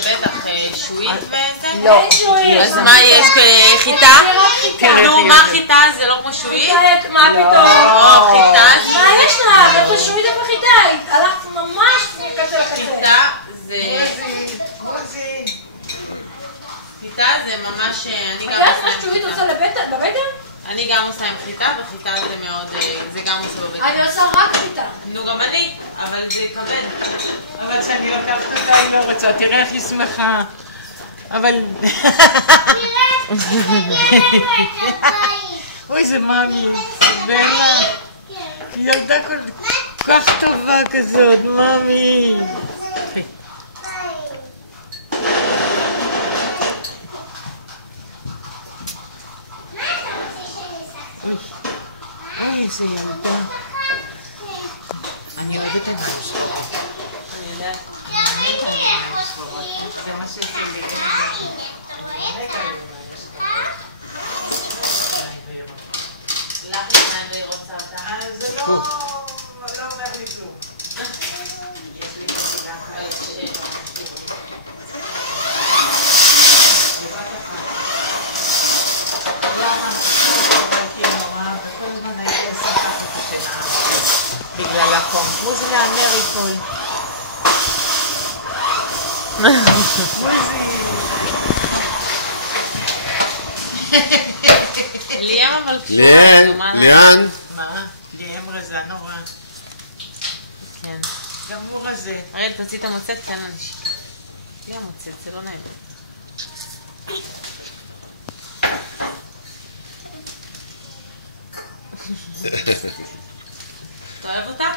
בטח שועית וזה? לא. אז מה יש? חיטה? נו, מה חיטה? זה לא כמו שועית? מה פתאום? חיטה זה... מה יש לך? איפה שועית איפה חיטה? הלכת ממש מקצה לקצה. חיטה זה... חיטה זה ממש... אתה יודעת מה שועית עושה בבטן? אני גם עושה עם חיטה, וחיטה זה מאוד... זה גם עושה בבטן. אני עושה רק חיטה. נו, גם אני, אבל זה כבד. אבל כשאני לוקחת אותה היא לא רוצה, תראה איך היא שמחה. אבל... אוי, זה מאמי, בלה. היא ילדה כל כך טובה כזאת, מאמי. אוי, איזה ילדה. אני אוהבת את המים שלי. אני יודעת. אני מתה על המים שחורות. זה מה שעושה לי. אני מתה על המים שחורות. לך יש מים בהירות סבתא? זה לא אומר לי כלום. יש לי נסיגה כאלה. לבת אחת. למה? וכל הזמן הייתי עושה ככה את השנה. בגלל החום. רוזי נענר איפול. ליאם אבל קשורה. ליאן? מה? ליאם רזה נורא. כן. גם הוא רזה. הרי תעשי את המוצאת, תן לה נשיקה. תהיה המוצאת, זה לא נעים. אתה אוהב אותה?